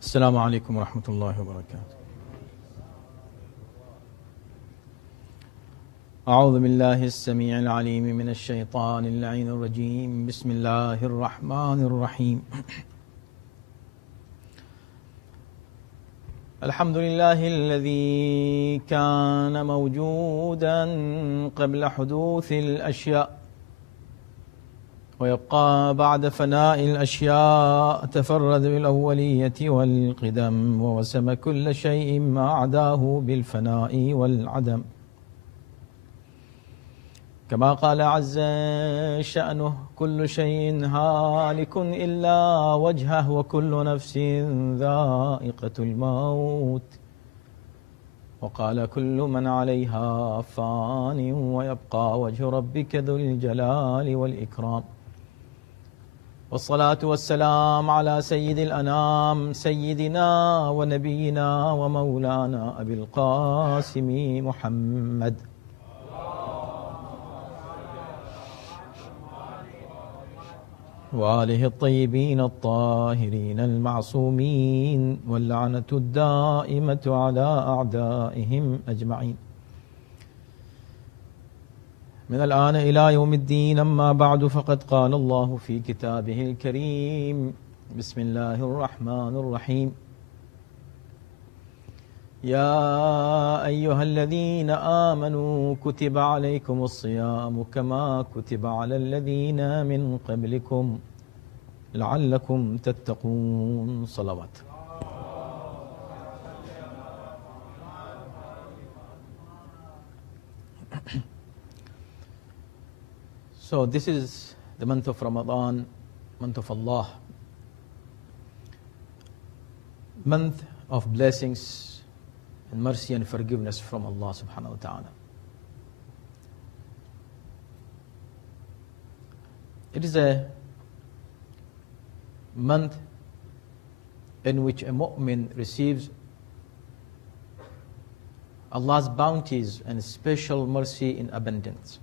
السلام عليكم ورحمة الله وبركاته. أعوذ بالله السميع العليم من الشيطان اللعين الرجيم. بسم الله الرحمن الرحيم. الحمد لله الذي كان موجودا قبل حدوث الأشياء ويبقى بعد فناء الأشياء، تفرد بالأولية والقدم ووسم كل شيء ما عداه بالفناء والعدم، كما قال عز شأنه: كل شيء هالك إلا وجهه وكل نفس ذائقة الموت، وقال: كل من عليها فان ويبقى وجه ربك ذو الجلال والإكرام. والصلاة والسلام على سيد الأنام، سيدنا ونبينا ومولانا أبي القاسم محمد، وآله الطيبين الطاهرين المعصومين، واللعنة الدائمة على أعدائهم أجمعين، من الآن إلى يوم الدين. أما بعد، فقد قال الله في كتابه الكريم: بسم الله الرحمن الرحيم: يا أيها الذين آمنوا كتب عليكم الصيام كما كتب على الذين من قبلكم لعلكم تتقون. صلوات. So this is the month of Ramadan, month of Allah, month of blessings and mercy and forgiveness from Allah subhanahu wa ta'ala. It is a month in which a mu'min receives Allah's bounties and special mercy in abundance.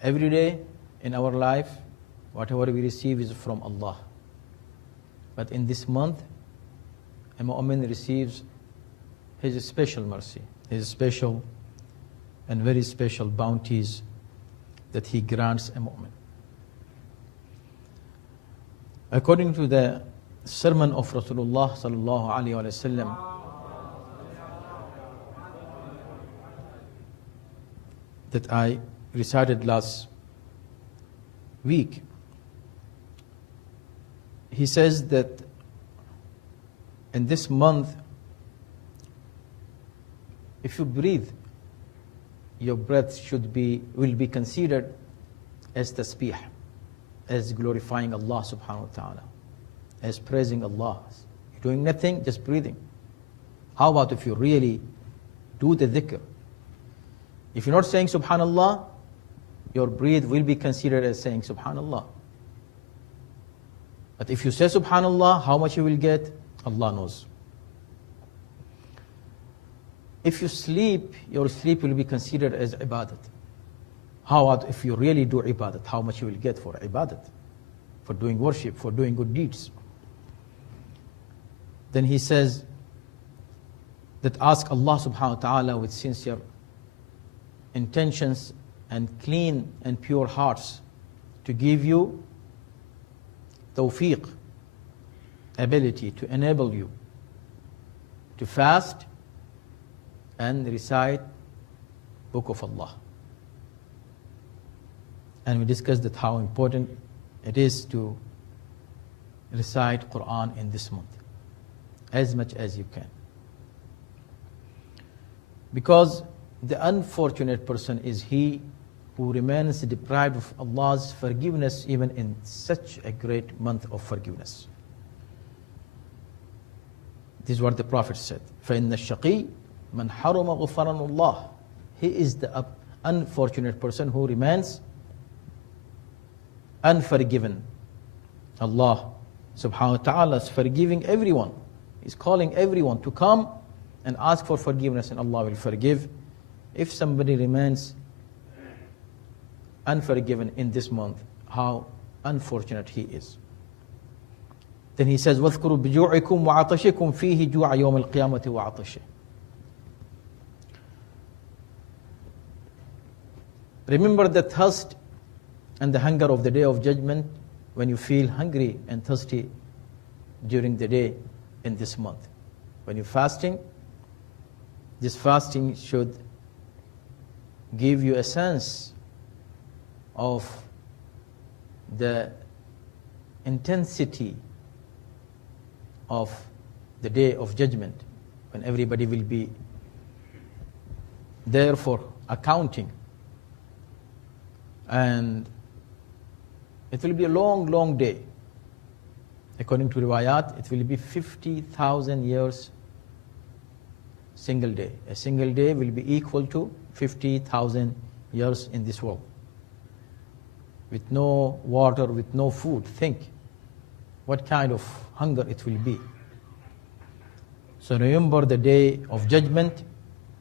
Every day in our life, whatever we receive is from Allah. But in this month, a mu'min receives His special mercy, His special and very special bounties that He grants a mu'min. According to the sermon of Rasulullah sallallahu alaihi wasallam, that I recited last week, he says that in this month, if you breathe, your breath will be considered as tasbih, as glorifying Allah subhanahu wa ta'ala, as praising Allah. You're doing nothing, just breathing. How about if you really do the dhikr? If you're not saying subhanallah, your breath will be considered as saying subhanallah. But if you say subhanallah, how much you will get, Allah knows. If you sleep, your sleep will be considered as ibadat. How about if you really do ibadat, how much you will get for ibadat, for doing worship, for doing good deeds. Then he says that ask Allah subhanahu wa ta'ala with sincere intentions and clean and pure hearts to give you tawfiq, ability to enable you to fast and recite Book of Allah. And we discussed that how important it is to recite Quran in this month as much as you can. Because the unfortunate person is he who remains deprived of Allah's forgiveness even in such a great month of forgiveness. This is what the Prophet said. فَإِنَّ الشَّقِيِّ مَنْ حَرُمَ غُفْرَانَ اللَّهِ. He is the unfortunate person who remains unforgiven. Allah subhanahu wa ta'ala is forgiving everyone. He's calling everyone to come and ask for forgiveness, and Allah will forgive. If somebody remains unforgiven in this month, how unfortunate he is. Then he says, وَاذْكُرُوا بِجُوعِكُمْ وَعَطَشِكُمْ فِيهِ جُوعَ يَوْمِ الْقِيَامَةِ وَعَطَشِ. Remember the thirst and the hunger of the day of judgment when you feel hungry and thirsty during the day in this month. When you're fasting, this fasting should give you a sense of the intensity of the day of judgment, when everybody will be there for accounting. And it will be a long, long day. According to riwayat, it will be 50,000 years single day. A single day will be equal to 50,000 years in this world. With no water, with no food. Think what kind of hunger it will be. So remember the day of judgment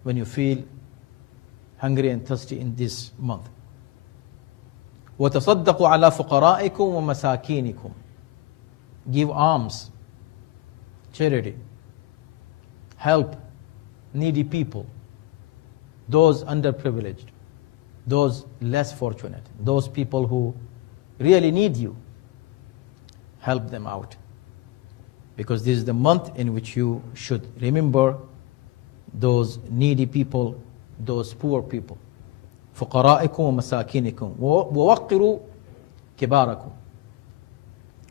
when you feel hungry and thirsty in this month. وَتَصَدَّقُوا عَلَى فُقَرَائِكُمْ وَمَسَاكِينِكُمْ. Give alms, charity, help needy people, those underprivileged, those less fortunate, those people who really need you. Help them out. Because this is the month in which you should remember those needy people, those poor people. فُقَرَائِكُمْ وَمَسَاكِينِكُمْ وَوَقِّرُوا كِبَارَكُمْ.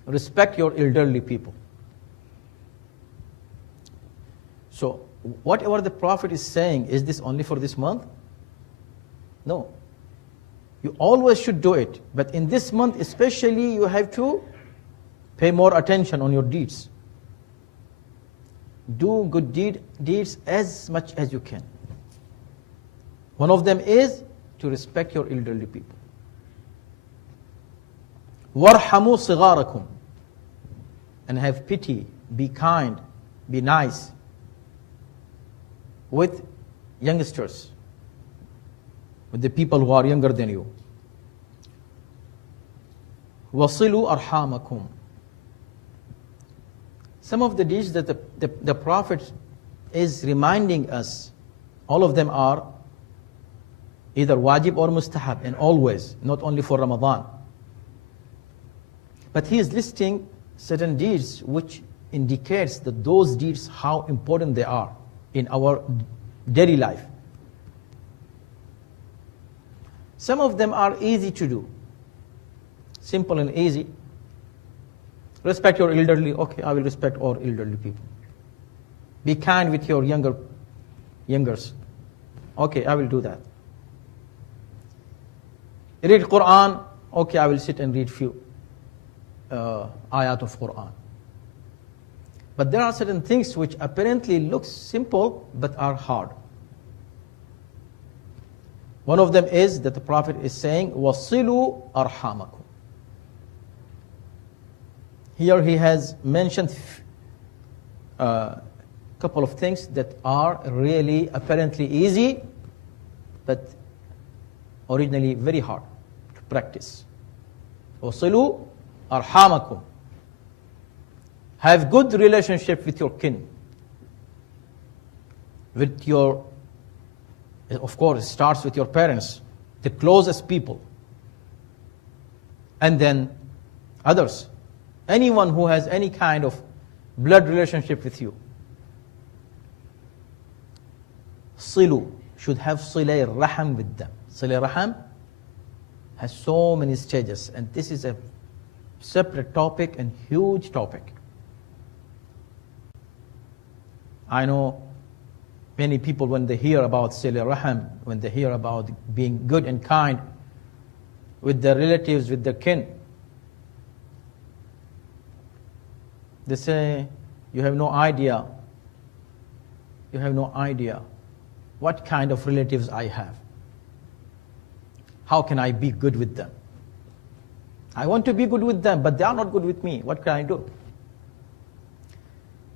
Respect your elderly people. So, whatever the Prophet is saying, is this only for this month? No. You always should do it. But in this month especially, you have to pay more attention on your deeds. Do good deeds as much as you can. One of them is to respect your elderly people. وَارْحَمُوا صِغَارَكُمْ. And have pity, be kind, be nice with youngsters, with the people who are younger than you. وَصِلُوا أَرْحَامَكُمْ. Some of the deeds that the Prophet is reminding us, all of them are either wajib or mustahab, and always, not only for Ramadan. But he is listing certain deeds which indicates that those deeds, how important they are in our daily life. Some of them are easy to do, simple and easy. Respect your elderly. Okay, I will respect all elderly people. Be kind with your youngers. Okay, I will do that. Read Quran. Okay, I will sit and read few ayat of Quran. But there are certain things which apparently look simple but are hard. One of them is that the Prophet is saying, وَصِلُوا أَرْحَامَكُمْ. Here he has mentioned a couple of things that are really apparently easy, but originally very hard to practice. وَصِلُوا أَرْحَامَكُمْ. Have good relationship with your kin. With your, of course, it starts with your parents, the closest people. And then others. Anyone who has any kind of blood relationship with you. Silu should have silay raham with them. Silay raham has so many stages, and this is a separate topic and huge topic. I know many people, when they hear about silay raham, when they hear about being good and kind with their relatives, with their kin, they say, you have no idea. You have no idea what kind of relatives I have. How can I be good with them? I want to be good with them, but they are not good with me. What can I do?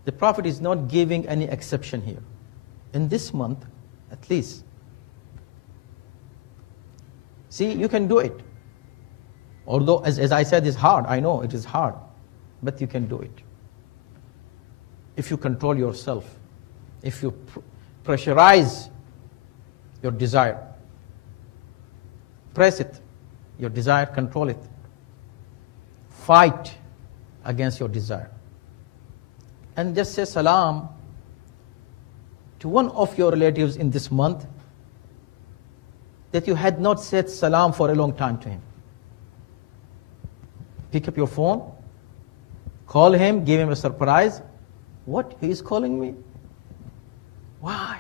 The Prophet is not giving any exception here. In this month, at least. See, you can do it. Although, as I said, it's hard. I know it is hard. But you can do it. if you control yourself, if you pressurize your desire, press it, your desire, control it, fight against your desire, and just say salam to one of your relatives in this month that you had not said salam for a long time to him. Pick up your phone, call him, give him a surprise. What? He is calling me? Why?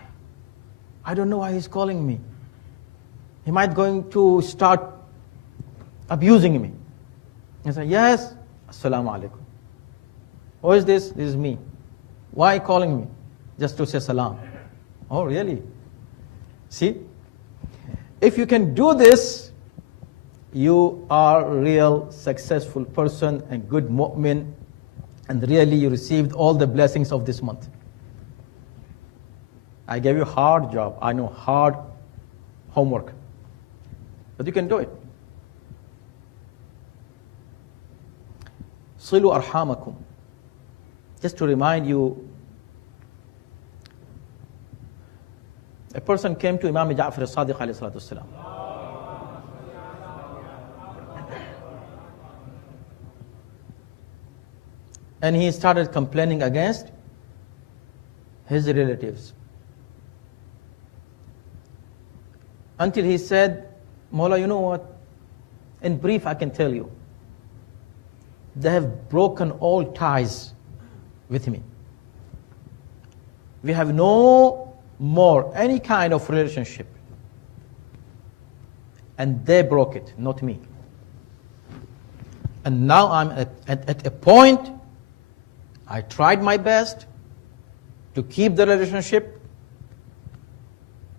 I don't know why he's calling me. He might going to start abusing me. He said, yes, assalamu alaikum. Who is this? This is me. Why calling me? Just to say salam. Oh, really? See? If you can do this, you are a real successful person and good mu'min, and really you received all the blessings of this month. I gave you a hard job. I know, hard homework. But you can do it. Silu arhamakum. Just to remind you, a person came to Imam Ja'far as-Sadiq alayhi salatu wasalam. And he started complaining against his relatives. Until he said, Mawla, you know what? In brief, I can tell you. They have broken all ties with me. We have no more any kind of relationship. And they broke it, not me. And now I'm at a point, I tried my best to keep the relationship,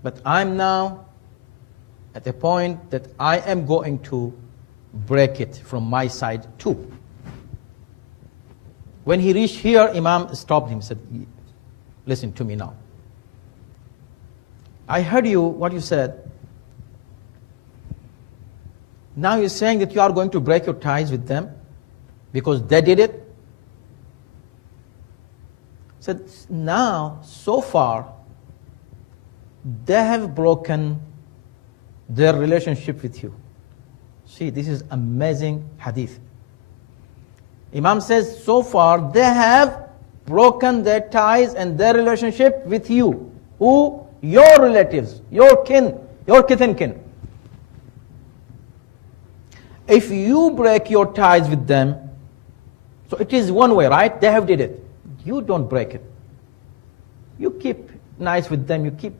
but I'm now at a point that I am going to break it from my side too. When he reached here, Imam stopped him and said, listen to me now. I heard you, what you said. Now you're saying that you are going to break your ties with them because they did it. Said, now, so far, they have broken their relationship with you. See, this is amazing hadith. Imam says, so far, they have broken their ties and their relationship with you. Who? Your relatives, your kin, your kith and kin. If you break your ties with them, so it is one way, right? They have did it. You don't break it. You keep nice with them. You keep,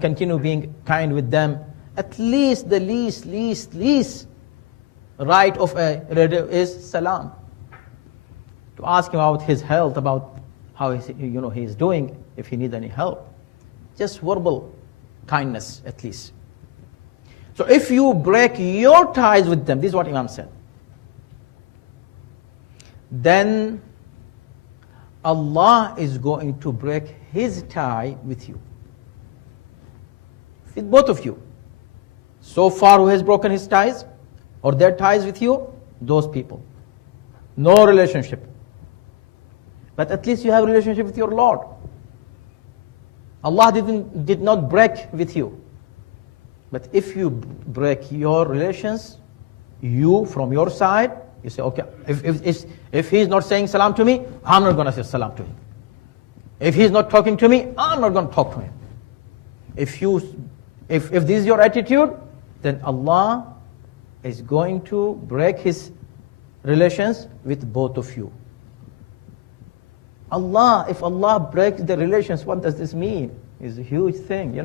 continue being kind with them. At least the least right of a relative is salam. To ask him about his health, about how he is doing, if he needs any help. Just verbal kindness, at least. So if you break your ties with them, this is what Imam said, then Allah is going to break His tie with you. With both of you. So far, who has broken his ties or their ties with you? Those people. No relationship. But at least you have a relationship with your Lord. Allah did not break with you. But if you break your relations, you from your side, you say, okay, if he's not saying salam to me, I'm not going to say salam to him. If he's not talking to me, I'm not going to talk to him. If this is your attitude, then Allah is going to break His relations with both of you. If Allah breaks the relations, what does this mean? It's a huge thing,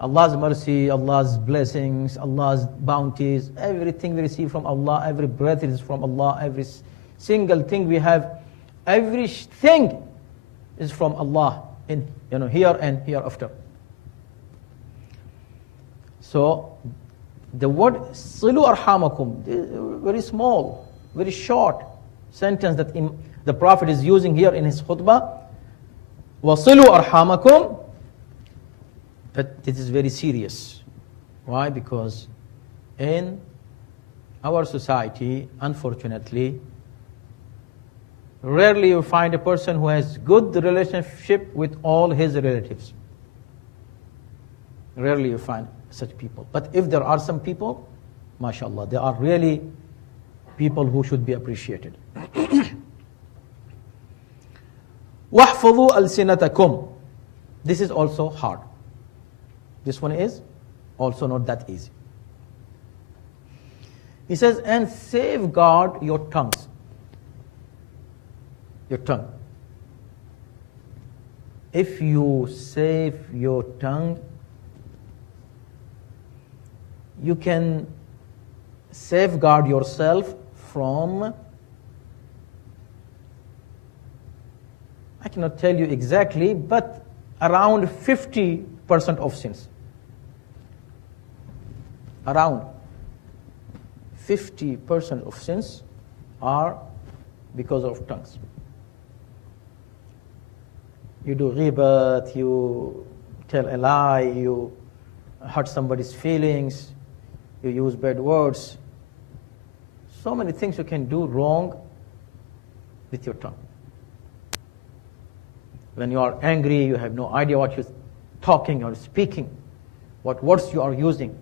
Allah's mercy, Allah's blessings, Allah's bounties, everything we receive from Allah, every breath is from Allah, every single thing we have, everything is from Allah in here and hereafter. So the word silu arhamakum, very small, very short sentence that the Prophet is using here in his khutbah. وَصِلُوا أَرْحَامَكُمْ. But this is very serious. Why? Because in our society, unfortunately, Rarely you find a person who has good relationship with all his relatives. Rarely you find such people. But if there are some people, mashallah, they are really people who should be appreciated. وَاحْفَظُوا أَلْسِنَتَكُمْ. This is also hard. This one is also not that easy. He says, and safeguard your tongues. Your tongue. If you save your tongue, you can safeguard yourself from, I cannot tell you exactly, but around 50% of sins. Around 50% of sins are because of tongues. You do ghibat, you tell a lie, you hurt somebody's feelings, you use bad words. So many things you can do wrong with your tongue. When you are angry, you have no idea what you're talking or speaking, what words you are using.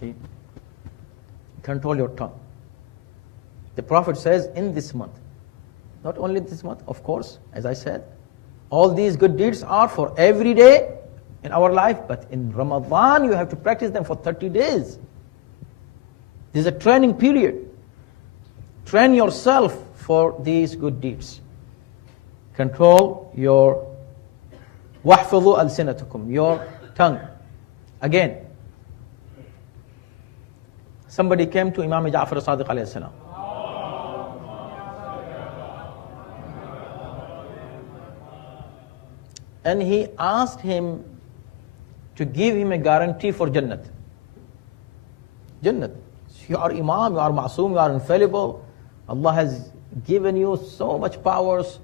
See? Control your tongue. The Prophet says in this month, not only this month, of course, as I said, all these good deeds are for every day in our life, but in Ramadan you have to practice them for 30 days. This is a training period. Train yourself for these good deeds. Control your وَاحْفَظُوا أَلْسِنَتَكُمْ, your tongue. Again, somebody came to Imam Ja'far as-Sadiq alayhi salam. And he asked him to give him a guarantee for Jannat. Jannat. You are Imam, you are Ma'soom, you are infallible. Allah has given you so much powers.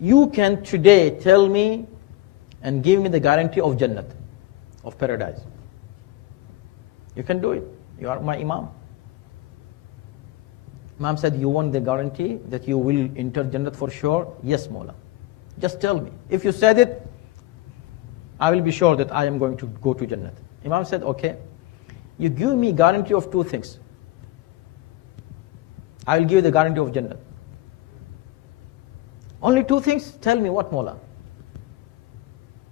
You can today tell me and give me the guarantee of Jannat, of paradise. You can do it. You are my Imam. Imam said, you want the guarantee that you will enter Jannat for sure? Yes, Mawla. Just tell me. If you said it, I will be sure that I am going to go to Jannat. Imam said, okay, you give me guarantee of two things. I will give you the guarantee of Jannat. Only two things? Tell me what, Mawla?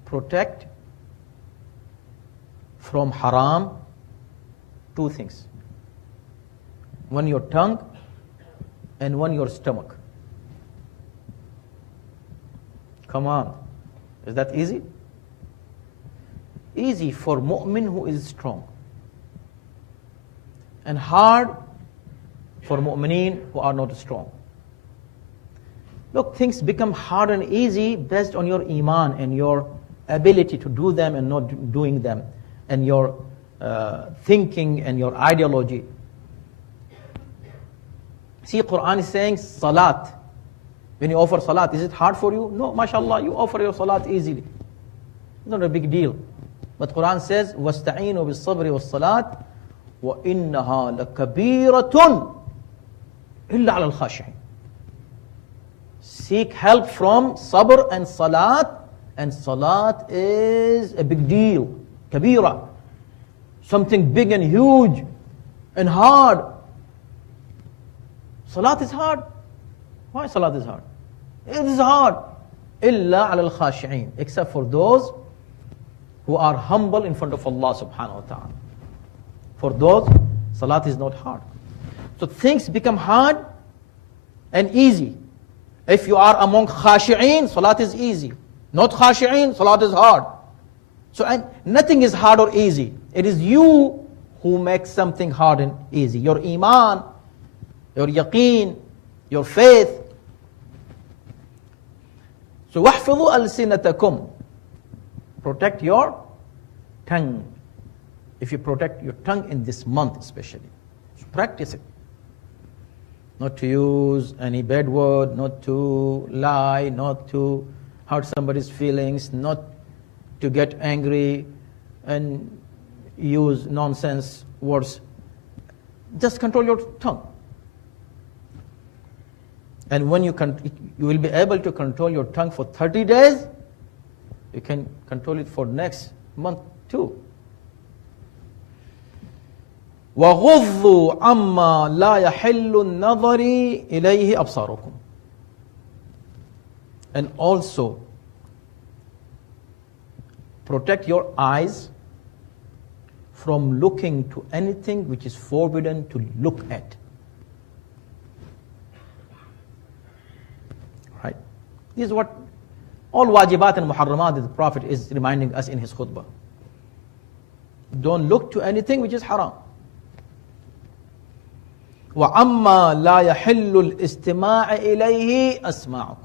Protect from haram, two things. One your tongue and one your stomach. Come on. Is that easy? Easy for mu'min who is strong. And hard for mu'mineen who are not strong. Look, things become hard and easy based on your iman and your ability to do them and not doing them, and your thinking and your ideology. See, Quran is saying salat. When you offer salat, is it hard for you? No, mashallah, you offer your salat easily. Not a big deal. But Quran says, وَاسْتَعِينُوا بِالصَّبْرِ وَالصَّلَاةِ وَإِنَّهَا لَكَبِيرَةٌ إِلَّا عَلَى الْخَاشِعِينَ. Seek help from sabr and salat, and salat is a big deal. Kabira. Something big and huge and hard. Salat is hard. Why salat is hard? It is hard. إِلَّا عَلَى الْخَاشِعِينَ. Except for those who are humble in front of Allah subhanahu wa ta'ala. For those, salat is not hard. So things become hard and easy. If you are among khashi'een, salat is easy. Not khashi'een, salat is hard. So nothing is hard or easy. It is you who makes something hard and easy. Your iman, your yaqeen, your faith. So وَاحْفِظُوا أَلْسِنَتَكُمْ. Protect your tongue. If you protect your tongue in this month especially, so practice it. Not to use any bad word, not to lie, not to hurt somebody's feelings, not to get angry and use nonsense words. Just control your tongue. And when you will be able to control your tongue for 30 days, you can control it for next month too. وَغُضُّوا عَمَّا لَا يَحِلُّ النَّظَرِ إِلَيْهِ أَبْصَارُكُمْ. And also, protect your eyes from looking to anything which is forbidden to look at. Right? This is what all wajibat and muharramat that the Prophet is reminding us in his khutbah. Don't look to anything which is haram. وَعَمَّا لَا يَحِلُّ الْإِسْتِمَاعِ إِلَيْهِ أَسْمَاعُكُمْ.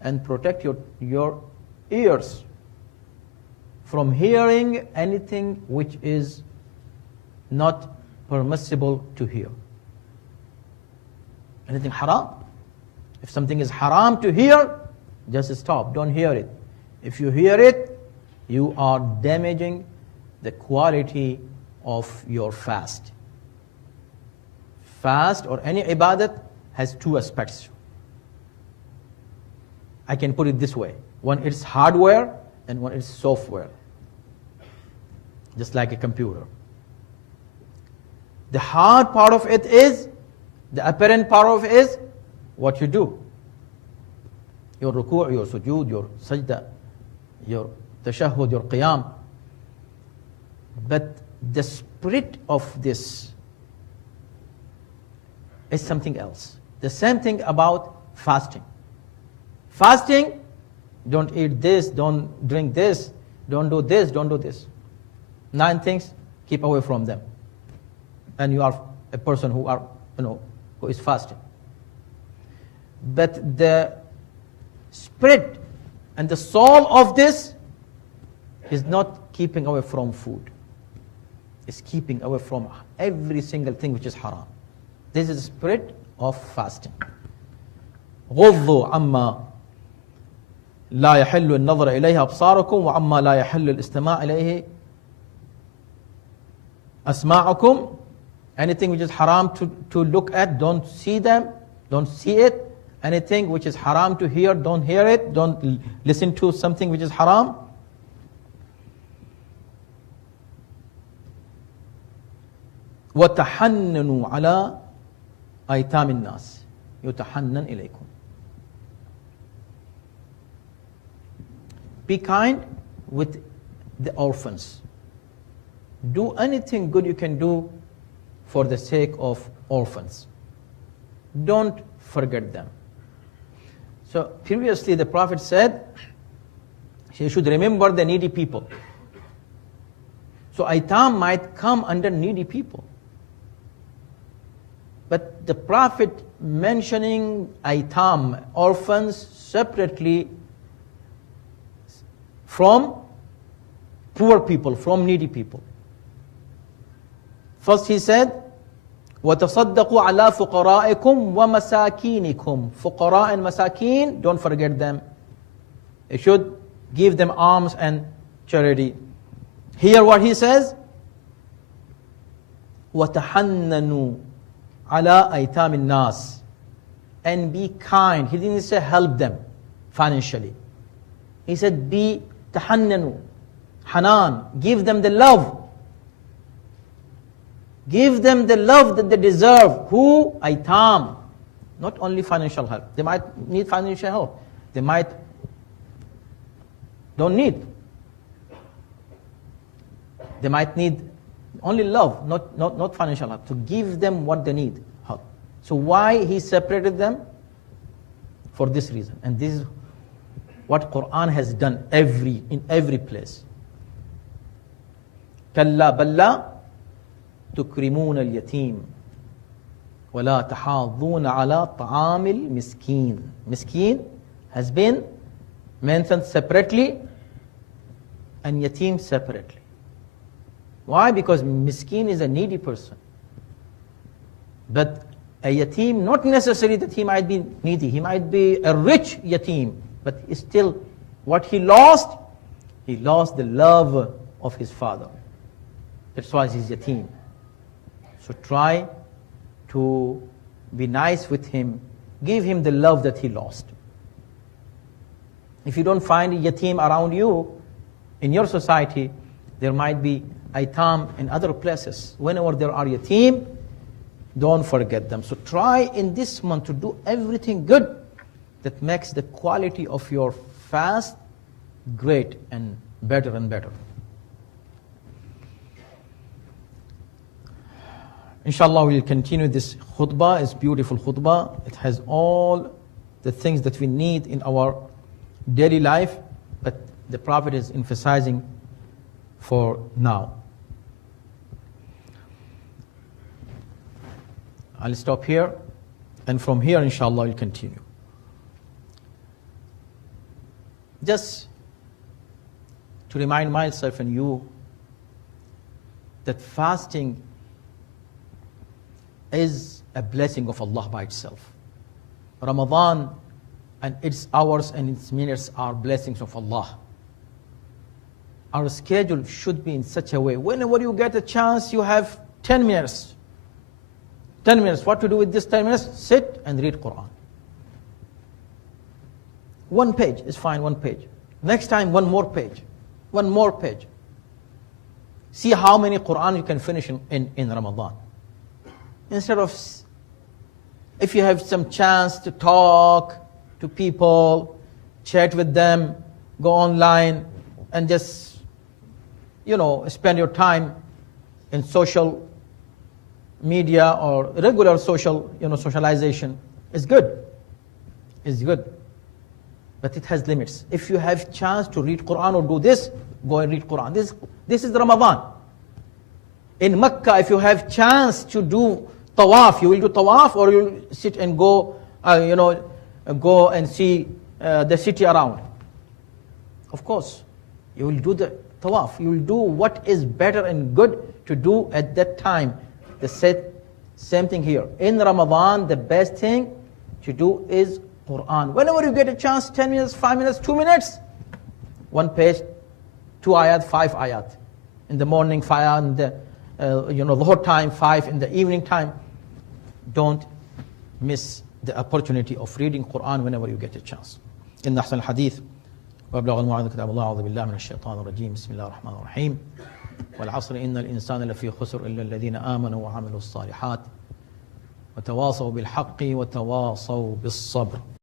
And protect your ears from hearing anything which is not permissible to hear. Anything haram. If something is haram to hear, just stop, don't hear it. If you hear it, you are damaging the quality of your fast. Fast or any ibadat has two aspects. I can put it this way. One is hardware and one is software. Just like a computer. The hard part of it is, the apparent part of it is what you do. Your ruku', your sujood, your sajda, your tashahhud, your qiyam. But the spirit of this is something else. The same thing about fasting. Fasting, don't eat this, don't drink this, don't do this, don't do this. 9 things, keep away from them. And you are a person who is fasting. But the spirit and the soul of this is not keeping away from food. It's keeping away from every single thing which is haram. This is the spirit of fasting. غضوا عما لا يحل النظر إليه أبصاركم وعما لا يحل الاستماع إليه أسماعكم. Anything which is haram to look at, don't see them, don't see it. Anything which is haram to hear, don't hear it, don't listen to something which is haram. وَتَحَنَّنُوا عَلَىٰ أَيْتَامِ النَّاسِ يُتَحَنَّنْ إِلَيْكُمْ. Be kind with the orphans. Do anything good you can do for the sake of orphans. Don't forget them. So previously the Prophet said, you should remember the needy people. So aitam might come under needy people. But the Prophet mentioning aitam, orphans, separately from poor people, from needy people. First he said, وَتَصَدَّقُوا عَلَىٰ فُقَرَائِكُمْ وَمَسَاكِينِكُمْ. Fuqara and masakin, don't forget them. You should give them alms and charity. Here what he says, وَتَحَنَّنُوا عَلَىٰ أَيْتَامِ النَّاسِ. And be kind. He didn't say help them financially. He said be tahannanu, hanan, give them the love. Give them the love that they deserve. Who? Aitam. Not only financial help. They might need financial help. They might don't need. They might need only love, not financial help. To give them what they need, help. So why he separated them? For this reason. And this is what Quran has done in every place. كَلَّا بَلَّا تكرمون اليتيم ولا تحاضون على طعام المسكين. Miskin has been mentioned separately and yatim separately. Why? Because miskin is a needy person. But a yatim, not necessarily that he might be needy. He might be a rich yatim. But still, what he lost the love of his father. That's why he's yatim. So try to be nice with him, give him the love that he lost. If you don't find a yatim around you, in your society, there might be aitam in other places. Whenever there are yatim, don't forget them. So try in this month to do everything good that makes the quality of your fast great and better and better. Inshallah, we will continue this khutbah. It's beautiful khutbah. It has all the things that we need in our daily life, but the Prophet is emphasizing for now. I'll stop here, and from here, inshallah, we'll continue. Just to remind myself and you that fasting is a blessing of Allah by itself. Ramadan and its hours and its minutes are blessings of Allah. Our schedule should be in such a way, whenever you get a chance, you have 10 minutes. 10 minutes, what to do with this 10 minutes? Sit and read Quran. One page is fine, one page. Next time, one more page. One more page. See how many Quran you can finish in Ramadan. Instead of, if you have some chance to talk to people, chat with them, go online, and just, spend your time in social media or regular social, socialization, is good. It's good. But it has limits. If you have chance to read Quran or do this, go and read Quran. This is Ramadan. In Mecca, if you have chance to do tawaf, you will do tawaf, or you will sit and go, go and see the city around. Of course, you will do the tawaf. You will do what is better and good to do at that time. The same thing here. In Ramadan, the best thing to do is Quran. Whenever you get a chance, 10 minutes, 5 minutes, 2 minutes, one page, 2 ayat, 5 ayat. In the morning, 5 in the Dhuhr time, 5 in the evening time. Don't miss the opportunity of reading Quran whenever you get a chance. إن أحسن الحديث وأبلغ الموعظة كتاب الله أعوذ بالله من الشيطان الرجيم بسم الله الرحمن الرحيم والعصر إن الإنسان لفي خسر إلا الذين آمنوا وعملوا الصالحات وتواصوا بالحق وتواصوا بالصبر